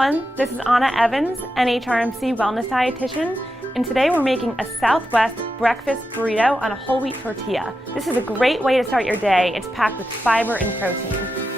everyone, this is Anna Evans, NHRMC Wellness Dietitian, and today we're making a Southwest breakfast burrito on a whole wheat tortilla. This is a great way to start your day. It's packed with fiber and protein.